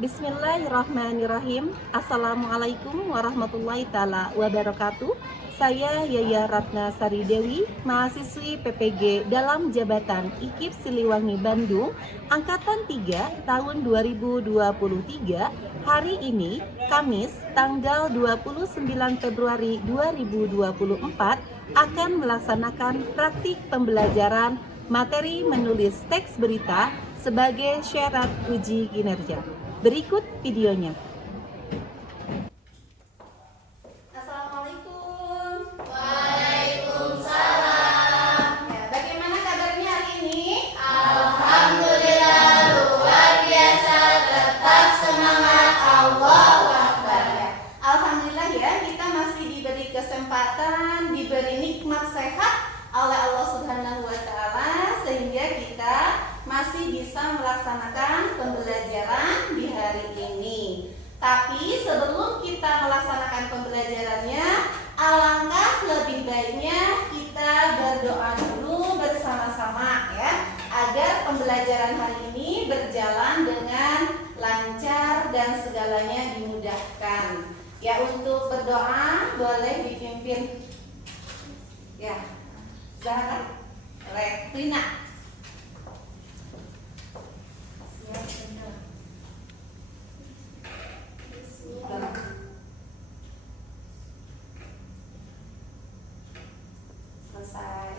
Bismillahirrahmanirrahim. Assalamualaikum warahmatullahi ta'ala wabarakatuh. Saya Yaya Ratna Sari Dewi, mahasiswi PPG dalam jabatan IKIP Siliwangi Bandung, Angkatan 3 tahun 2023. Hari ini, Kamis, tanggal 29 Februari 2024, akan melaksanakan praktik pembelajaran materi menulis teks berita sebagai syarat uji kinerja. Berikut videonya. Assalamualaikum. Waalaikumsalam. Ya, bagaimana kabarnya hari ini? Alhamdulillah luar biasa, tetap semangat, Allahu Akbar. Ya, alhamdulillah ya, kita masih diberi kesempatan, diberi nikmat sehat oleh Allah Subhanahu wa taala sehingga kita masih bisa melaksanakan pembelajaran di hari ini. Tapi sebelum kita melaksanakan pembelajarannya, alangkah lebih baiknya kita berdoa dulu bersama-sama ya, agar pembelajaran hari ini berjalan dengan lancar dan segalanya dimudahkan. Ya, untuk berdoa boleh dipimpin ya Zahra Retina. Selesai.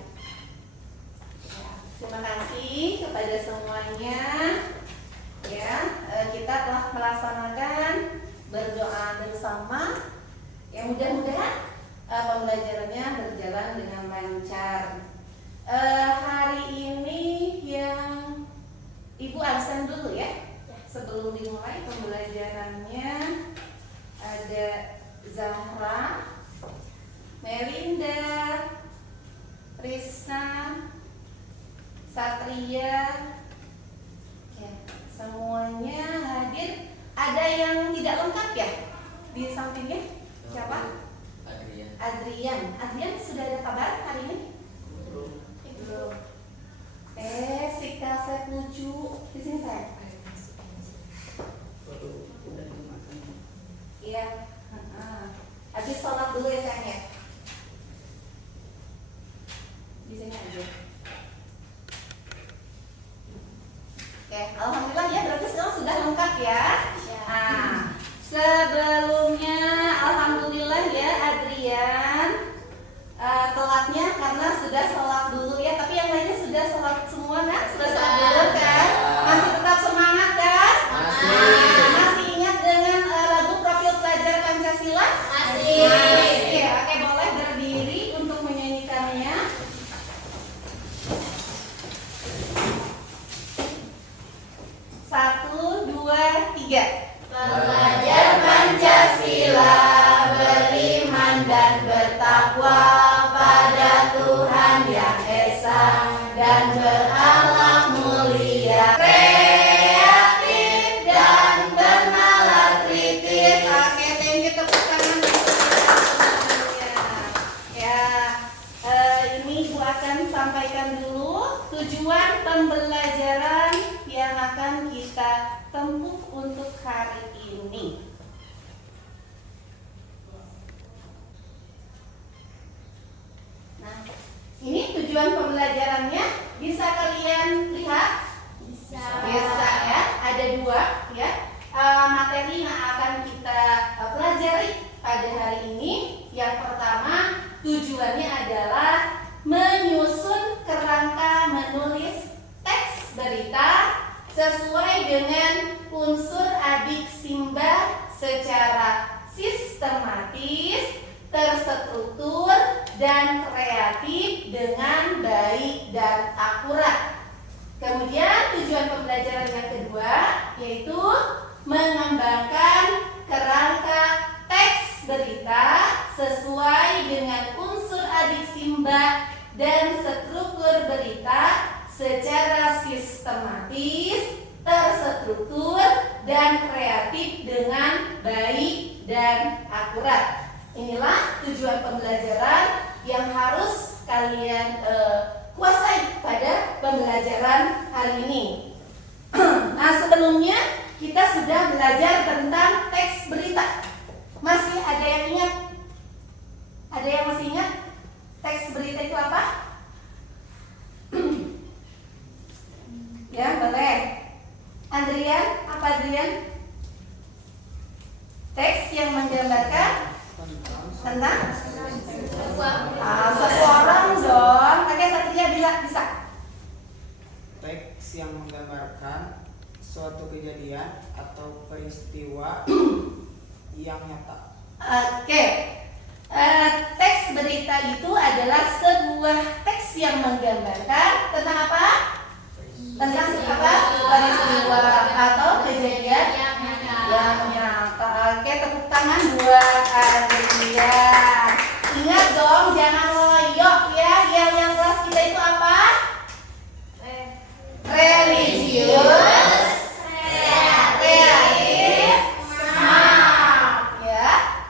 Ya, terima kasih kepada semuanya. Ya, kita telah melaksanakan berdoa bersama. Ya, mudah-mudahan pembelajarannya berjalan dengan lancar. Hari ini yang Ibu absen dulu ya. Sebelum dimulai pembelajarannya, ada Zahra, Melinda, Risna, Satria, ya, semuanya hadir. Ada yang tidak lengkap ya di sampingnya? Siapa? Adrian. Adrian sudah ada kabar hari ini? Belum. Si Kasep lucu di sini saya. Iya. Habis sholat dulu ya sayang ya. Di sini aja. Oke, alhamdulillah ya, berarti sekarang sudah lengkap ya. Nah, sebelumnya alhamdulillah ya Adrian telatnya karena sudah sholat dulu ya. Tapi yang lainnya sudah sholat semua kan? Sudah sholat dulu kan? Masih tetap semangat kan? Masih ingat dengan lagu Profil Pelajar Pancasila? Masih. Oke, boleh berdiri untuk menyanyikannya. 1, 2, 3. Belajar Pancasila, beriman dan bertakwa pada Tuhan Yang Esa dan berakhlak mulia, kreatif dan bernalar kritis. Oke, thank you, tepuk tangan. Ya, ini Ibu akan sampaikan dulu tujuan pembelajaran yang akan kita tempuh untuk hari ini. Nah, ini tujuan pembelajarannya bisa kalian lihat? Bisa ya, ada 2 ya. Materi yang akan kita pelajari pada hari ini. Yang pertama, tujuannya adalah menyusun kerangka menulis teks berita sesuai dengan unsur adiksimba secara sistematis, terstruktur, dan kreatif dengan baik dan akurat. Kemudian tujuan pembelajaran yang kedua yaitu mengembangkan kerangka teks berita sesuai dengan unsur adiksimba dan struktur berita secara sistematis, terstruktur, dan kreatif dengan baik dan akurat. Inilah tujuan pembelajaran yang harus kalian kuasai pada pembelajaran hari ini. Nah, sebelumnya kita sudah belajar tentang teks berita. Masih ada yang ingat? Ada yang masih ingat? Teks berita itu apa? Ya, boleh. Andrian, apa Andrian? Teks yang menggambarkan tentang satu orang dong. Oke, Satria bisa. Teks yang menggambarkan suatu kejadian atau peristiwa yang nyata. Oke. Teks berita itu adalah sebuah teks yang menggambarkan tentang apa? Tentang apa? Peristiwa atau kejadian yang nyata. Oke, tepuk tangan buat Adrian. Ingat dong, jangan loyok ya. Yang kelas kita itu apa? Religius, kreatif, smart. Ya,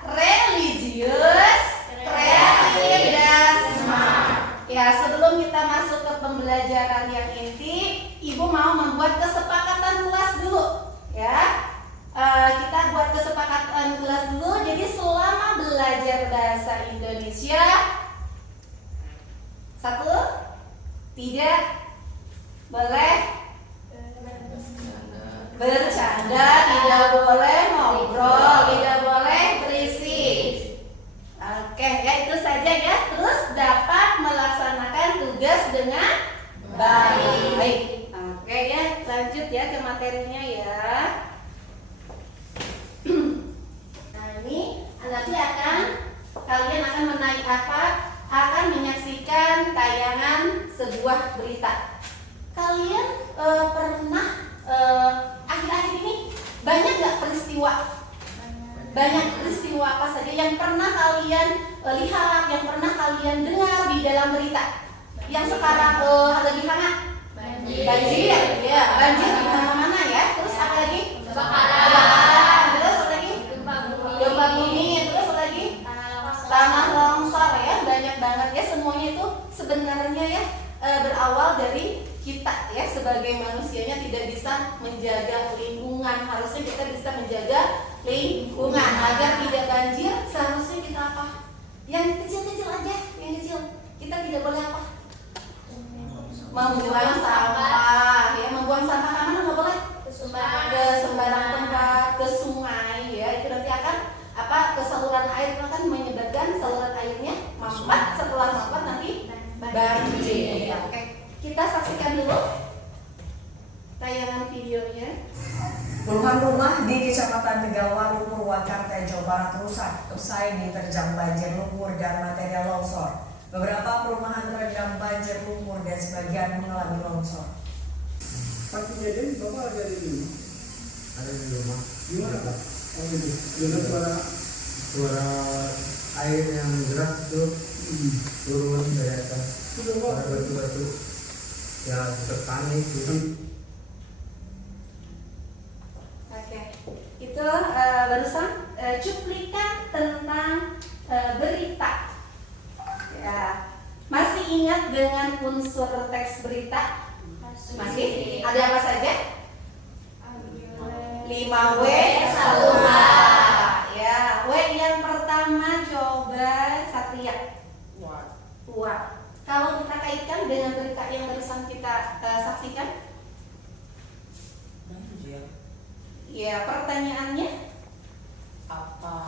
religius, kreatif, dan smart. Ya, sebelum kita masuk ke pembelajaran yang inti, Ibu mau membuat kesepakatan kelas dulu. Ya, kita buat kesepakatan kelas dulu. Jadi selama belajar bahasa Indonesia, satu, tidak boleh bercanda, tidak boleh ngobrol, tidak boleh berisik. Oke, ya itu saja ya. Terus dapat melaksanakan tugas dengan baik. Oke ya, lanjut ya ke materinya ya. Nah, ini nanti kalian akan menaik akan menyaksikan tayangan sebuah berita. Kalian pernah akhir-akhir ini banyak nggak peristiwa? Banyak peristiwa apa saja yang pernah kalian lihat, yang pernah kalian dengar di dalam berita? Yang sekarang lagi hangat? Banjir, ya, banjir di mana-mana ya. Terus apa lagi? Kebakaran. Terus apa lagi? Gempa bumi. Terus apa lagi? Tanah longsor ya. Banyak banget ya. Semuanya itu sebenarnya ya berawal dari kita ya, sebagai manusianya tidak bisa menjaga lingkungan. Harusnya kita bisa menjaga lingkungan agar tidak banjir. Seharusnya kita apa? Yang kecil-kecil aja, yang kecil. Kita tidak boleh apa? Membuang sampah ya, membuang sampah kemana nggak boleh? Ke sembarang tempat, ke sungai ya. Itu nanti akan ke saluran air, itu akan menyebabkan saluran airnya mampet. Setelah mampet nanti banjir. Oke, kita saksikan dulu tayangan videonya. Puluhan rumah di Kecamatan Tegalwaru, Purwakarta, Jawa Barat rusak usai diterjang banjir lumpur dan material longsor. Beberapa perumahan terendam banjir lumpur dan sebagian mengalami longsor. Pas kejadian Bapak ada di rumah? Ada di rumah. Gimana Pak? Oh ini, dengar Suara air yang deras itu turun dari atas. sudah Pak. Ada batu-batu. Ya, terpanik gitu. Oke, itu barusan cuplikan tentang berita. Ya, masih ingat dengan unsur teks berita? Masih? Ada apa saja? 5W, 1H. Ya, W yang pertama coba Satria. Wah. Kalau kita kaitkan dengan berita yang barusan kita saksikan, Banjir. ya pertanyaannya, Apa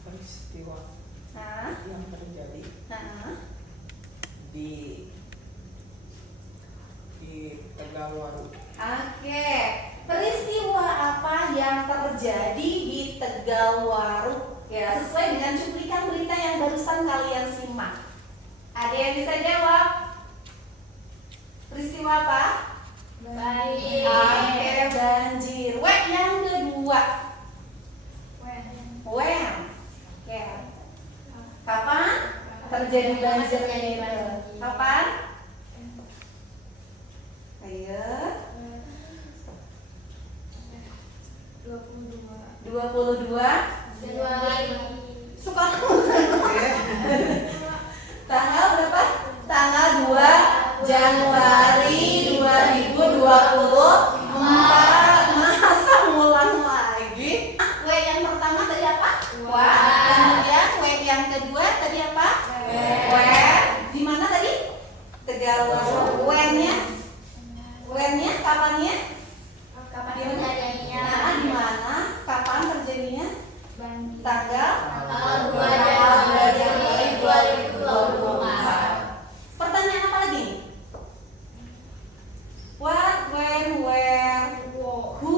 peristiwa nah, yang terjadi di Tegalwaru? Oke, peristiwa apa yang terjadi di Tegalwaru? Ya, sesuai dengan cuplikan berita yang barusan kalian simak. Ada yang bisa jawab? Peristiwa apa? Banjir. Oke, banjir. W yang kedua. When? Oke. Kapan terjadi banjirnya itu? Kapan? 22 sekarang tanggal berapa? Tanggal 2 Januari 2024. Masa ngulang lagi? W yang pertama tadi apa? Wa. Kemudian W yang kedua tadi apa? W. Di mana tadi? Tegalwaru. W-nya? W-nya kapannya? Nah, di mana? Kapan terjadinya? Tanggal 2 Januari 2024. Pertanyaan apa lagi? What, when, where, who,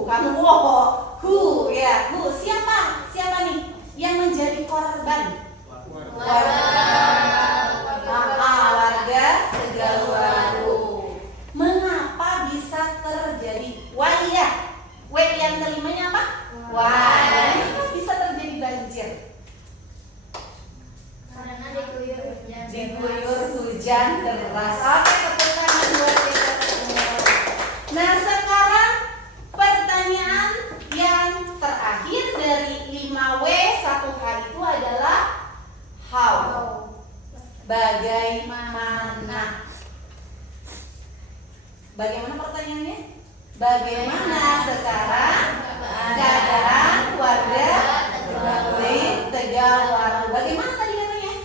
bukan who ya, who. Siapa nih yang menjadi korban? Warga Tegalwaru. Mengapa bisa terjadi? W yang kelimanya apa? Kenapa bisa terjadi banjir? Diguyur hujan deras. Oke, tepuk tangan buat kita semua. Nah, sekarang pertanyaan yang terakhir dari 5W 1H itu adalah how. Bagaimana? Bagaimana pertanyaannya? Bagaimana sekarang keadaan warga di Tegalwaru? Bagaimana tadi katanya?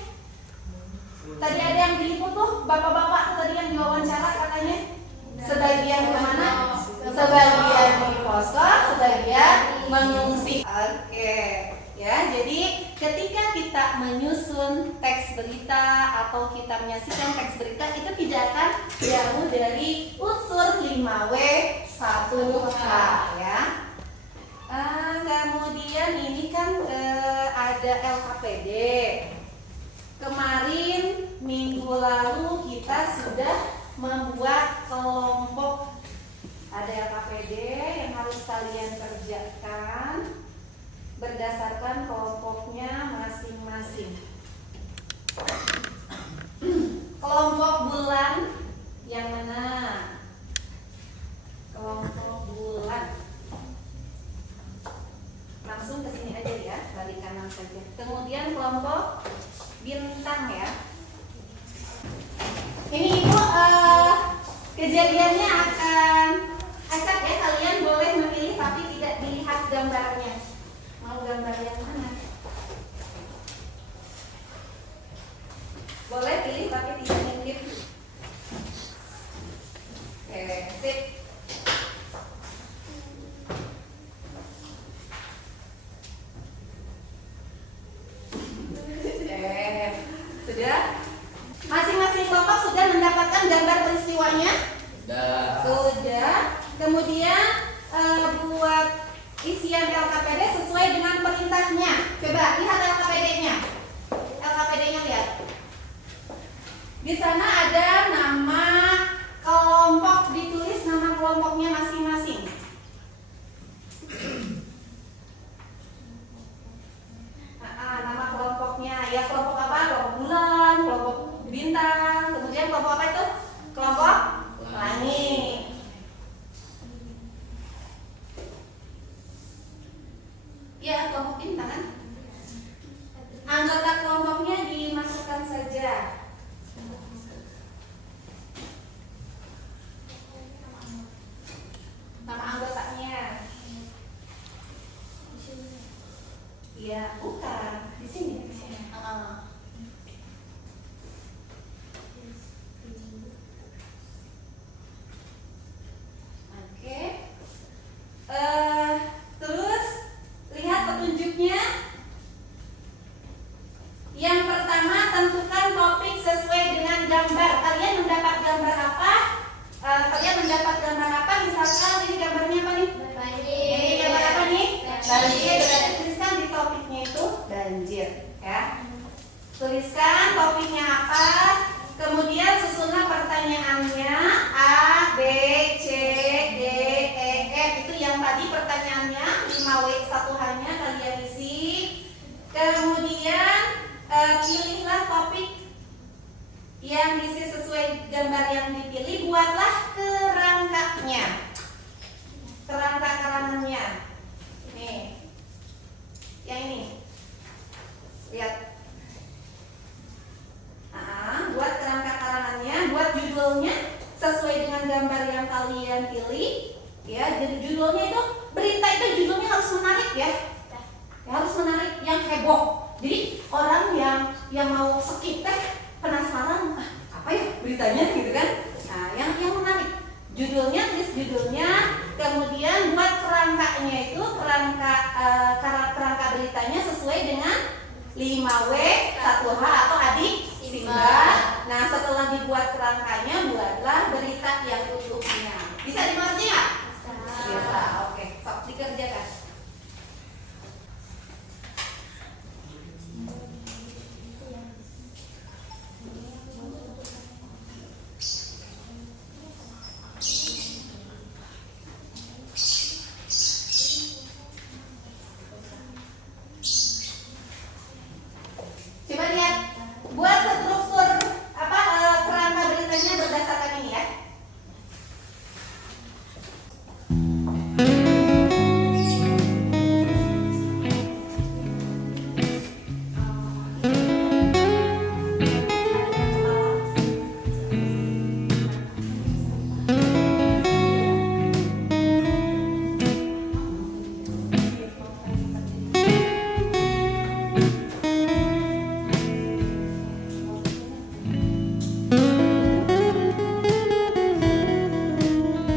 Tadi ada yang diliput tuh, bapak-bapak tadi yang diwawancara katanya. Sebagian kemana? Sebagian di posko, sebagian mengungsi. Oke, ya. Jadi ketika kita menyusun teks berita atau kita menyaksikan teks berita itu tidak akan jauh dari unsur 5W 1H ya. Kemudian ini kan ada LKPD. Kemarin minggu lalu kita sudah membuat kelompok. Ada LKPD yang harus kalian kerjakan berdasarkan kelompoknya masing-masing. Kelompok bulan yang mana? Kelompok bulan. Langsung ke sini aja ya, balik kanan saja. Kemudian kelompok bintang ya. Ini Ibu kejadiannya akan acak ya, kalian boleh memilih tapi tidak dilihat gambarnya. Mau gambar yang mana? Boleh pilih tapi tidak ngintip. Oke, sip. Sudah? Masing-masing kelompok sudah mendapatkan gambar peristiwanya? Sudah. Kemudian buat isian LKPD sesuai dengan perintahnya. Coba lihat LKPD-nya. LKPD-nya lihat. Di sana ada nama kelompok, ditulis nama kelompoknya masing-masing. Nama kelompoknya, ya kelompok apa? Kelompok bulan, kelompok bintang, kemudian kelompok apa itu? Kelompok langit. Ya, kelompok bintang kan? Anggota kelompoknya dimasukkan saja. Nama anggotanya. Ya, bukan. Di sini, di sini. Oke. Terus lihat petunjuknya. Yang pertama, tentukan topik sesuai dengan gambar. Kalian mendapat gambar apa? Misalkan ini gambarnya apa nih? Ini gambar apa nih? Banjir. Berarti tuliskan di topiknya itu banjir, ya. Tuliskan topiknya apa. Kemudian susunan pertanyaannya A, B, C, D, E, F. Itu yang tadi pertanyaannya 5W 1H-nya kalian isi. Kemudian pilihlah topik yang diisi sesuai gambar yang dipilih. Buatlah kerangkanya, kerangka karangannya. pilih ya. Jadi judulnya itu, berita itu judulnya harus menarik ya. Harus menarik, yang heboh. Jadi orang yang mau skip teh penasaran, apa ya beritanya gitu kan. Nah, yang menarik. Judulnya, tulis judulnya, kemudian buat kerangkanya itu kerangka beritanya sesuai dengan 5W, 1H atau adik Simba. Nah, setelah dibuat kerangkanya, buatlah berita yang utuhnya. Bisa dimengerti nggak? Bisa. Oke, sok dikerjakan. Coba lihat, buat struktur kerangka beritanya berdasarkan ini ya.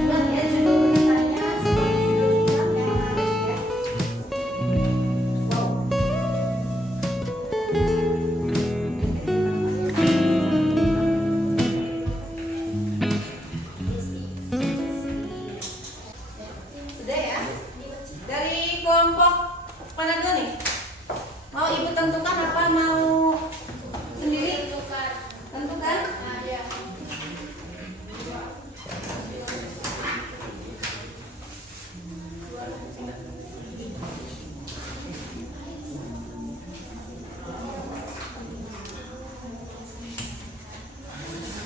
Buat ya judul beritanya seperti judul yang menarik ya. Wow. Sudah ya? Dari kelompok mana dulu nih? Mau ibu tentukan apa mau sendiri? Tentukan.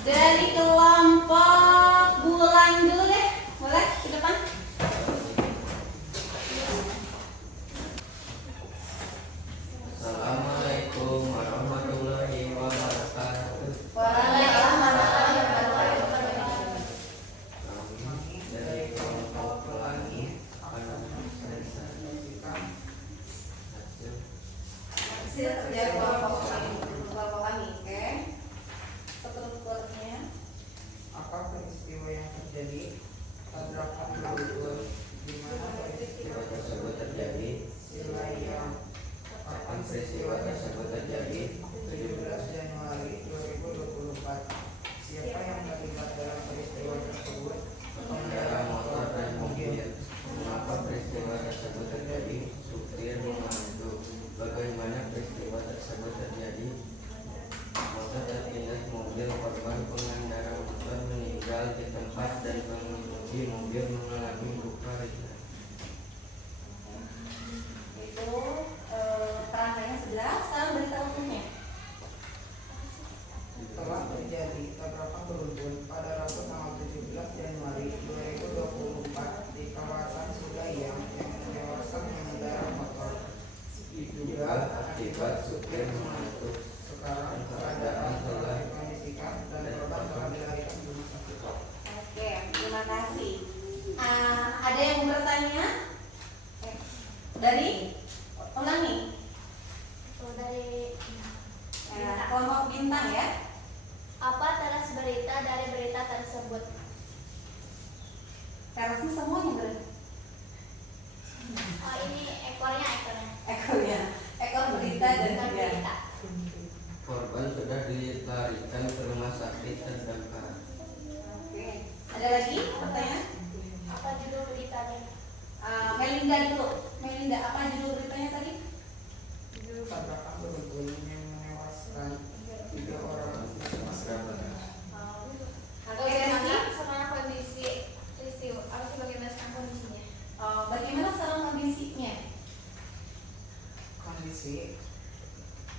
Dari kelompok bulan dulu deh, boleh ke depan. Assalamualaikum warahmatullahi wabarakatuh. Waalaikumsalam warahmatullahi wabarakatuh. Kami dari kelompok pelangi akan menyaksikan hasil Hasil dari kelompok kami, oke. Strukturnya. Apa peristiwa yang terjadi? Tabrakan beruntun. Di mana peristiwa tersebut terjadi. sila yang Kapan peristiwa tersebut terjadi? 17 Januari 2024. Siapa yang terlibat dalam peristiwa tersebut? Pengendara motor dan mobil. Mengapa peristiwa tersebut terjadi? Supir mengantuk. Bagaimana peristiwa tersebut terjadi? Motor tertindas mobil, korban pengendara motor meninggal di tempat dan pengemudi mobil mengalami luka ringan. Itu kerangkanya sudah. Sekarang berita utuhnya. Telah terjadi tabrakan beruntun pada Rabu tanggal 17 Januari 2024 di kawasan Sugayang yang menewaskan pengendara motor. Diduga akibat supir mengantuk. Sekarang keadaan telah dikondisikan dan korban telah dilarikan ke rumah sakit. Oke, terima kasih. Ada yang bertanya? Dari ulangi. Dari Kelompok bintang ya. apa teras berita dari berita tersebut? Terusnya semuanya berarti. Oh, ini ekornya. Ekor berita dan Bukan juga. berita. Korban sudah dilarikan ke rumah sakit terdekat. Oke. Ada lagi pertanyaan? Apa judul beritanya? Melinda dulu. Melinda, apa judul beritanya tadi? Tabrakan beruntun yang menewaskan 3 orang di Sumatera Barat. Oke, Reski. Sama kondisi peristiwa. Apa sih bagaimana sekarang kondisinya? Bagaimana sekarang kondisinya?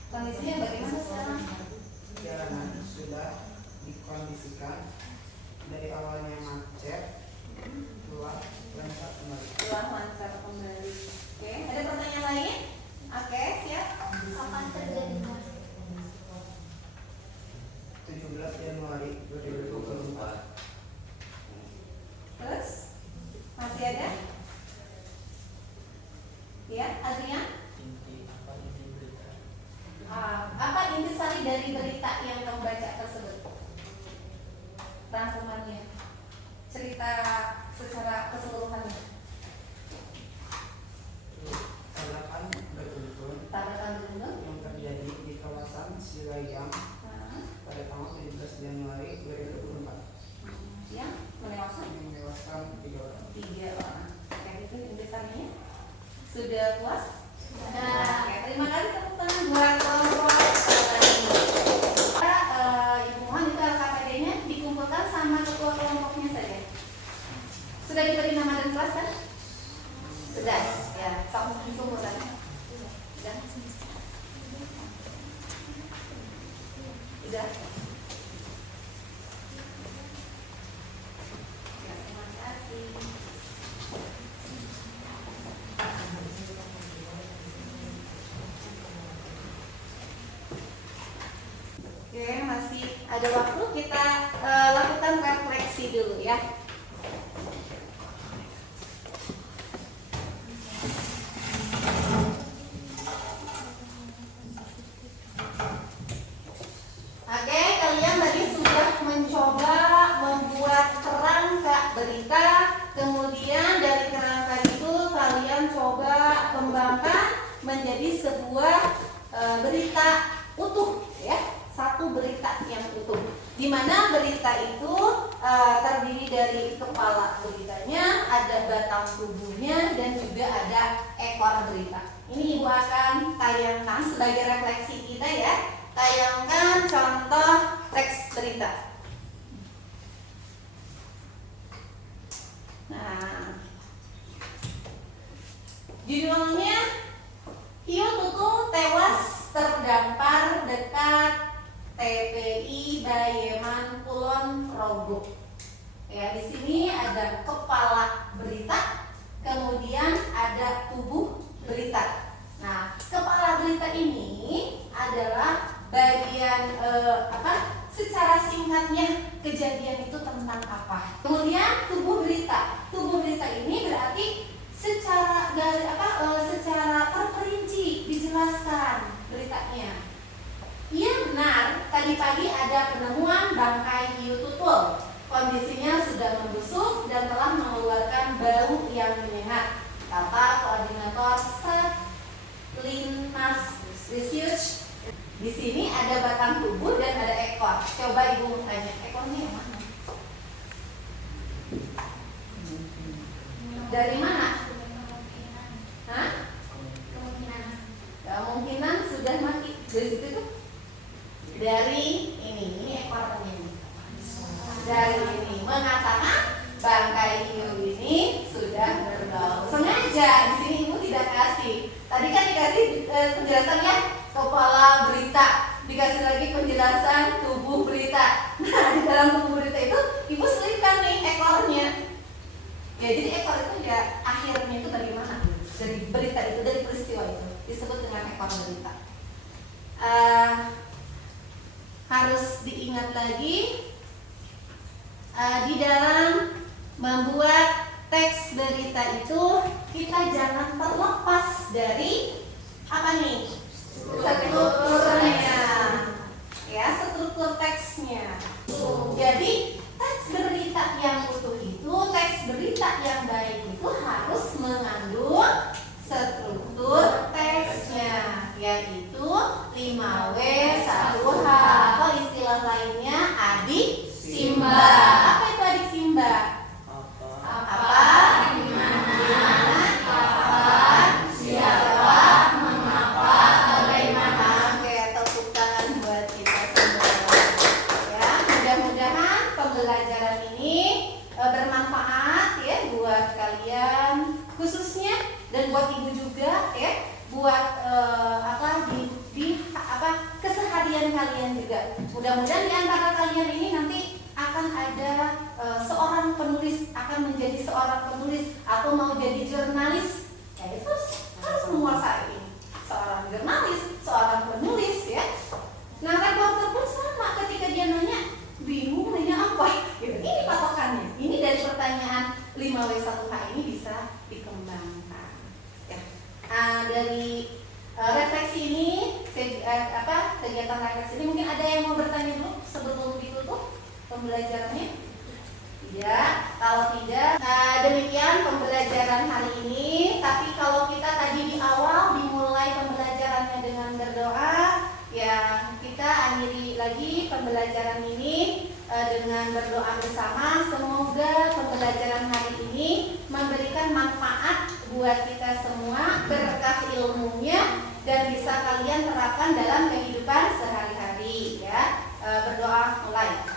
Kondisinya bagaimana sekarang? Jalanan sudah dikondisikan dari awalnya macet telah lancar kembali. Telah lancar kembali. Oke, ada pertanyaan lain? Oke, siap. Kapan terjadinya? 17 Januari 2024. Terus? dia orang. Kayak gitu tulisannya. Sudah puas? Sudah. Oke, terima kasih tepuk tangan buat kelompok. Ibu mohon itu LKPD-nya dikumpulkan sama ketua kelompoknya saja. Sudah diberi nama dan kelas kan? Sudah. Ya, sama dikumpulkan. Sudah. Sudah. Ya, terima kasih. Oke, masih ada waktu kita lakukan refleksi dulu ya. Oke, kalian tadi sudah mencoba membuat kerangka berita, kemudian dari kerangka itu kalian coba kembangkan menjadi sebuah berita utuh ya. Satu berita yang utuh, di mana berita itu terdiri dari kepala beritanya, ada batang tubuhnya, dan juga ada ekor berita. Ini Ibu akan tayangkan sebagai refleksi kita ya. Tayangkan contoh teks berita. Nah, judulnya Hiu Tutul tewas terdampar dekat TPI Bayeman Kulon Progo. Ya, di sini ada kepala berita, kemudian ada tubuh berita. Nah, kepala berita ini adalah bagian secara singkatnya kejadian itu tentang apa. Kemudian tubuh berita. Tubuh berita ini berarti secara secara terperinci dijelaskan beritanya. Iya benar, tadi pagi ada penemuan bangkai hiu tutul. Kondisinya sudah membusuk dan telah mengeluarkan bau yang menyengat, kata koordinator Satlinmas Research. Di sini ada batang tubuh dan ada ekor. Coba Ibu tanya, ekornya yang mana? Dari mana? Hah? Kemungkinan sudah mati. Dari situ tuh? Dari ini ekornya ini. Dari ini mengatakan bangkai hiu ini sudah berbau. Sengaja di sini Ibu tidak kasih. Tadi kan dikasih penjelasannya kepala berita, dikasih lagi penjelasan tubuh berita. Nah, di dalam tubuh berita itu Ibu selipkan nih ekornya. Ya, jadi ekor itu ya akhirnya itu bagaimana? Dari berita itu, dari peristiwa itu disebut dengan ekor berita. Harus diingat lagi di dalam membuat teks berita itu kita jangan terlepas dari apa nih? Strukturnya, ya, struktur teksnya. Jadi teks berita yang utuh itu, teks berita yang baik itu harus mengandung struktur teksnya, yaitu 5W 1H atau istilah lainnya adik Simba. Apa itu adik Simba? Apa? Dimana? Kapan? Siapa? Mengapa? Bagaimana? Oke, tepuk tangan buat kita semua. Ya, mudah-mudahan pembelajaran ini bermanfaat ya buat kalian khususnya dan buat Ibu juga ya, buat keseharian kalian juga. Mudah-mudahan di antara kalian ini nanti akan ada seorang penulis, akan menjadi seorang penulis atau mau jadi jurnalis. Ya itu harus menguasai ini. Seorang jurnalis, seorang penulis ya. Nah, reporter pun sama, ketika dia nanya bingung nanya apa. Gitu. Ini patokannya. Ini dari pertanyaan 5W1H ini bisa dikembangkan. Ya. Dari refleksi ini, kegiatan refleksi ini mungkin ada yang mau bertanya dulu sebelum ditutup pembelajarannya? Tidak. Kalau tidak, demikian pembelajaran hari ini. Tapi kalau kita tadi di awal dimulai pembelajarannya dengan berdoa, ya kita akhiri lagi pembelajaran ini dengan berdoa bersama. Semoga pembelajaran hari ini memberi buat kita semua, berkah ilmunya, dan bisa kalian terapkan dalam kehidupan sehari-hari ya. Berdoa mulai.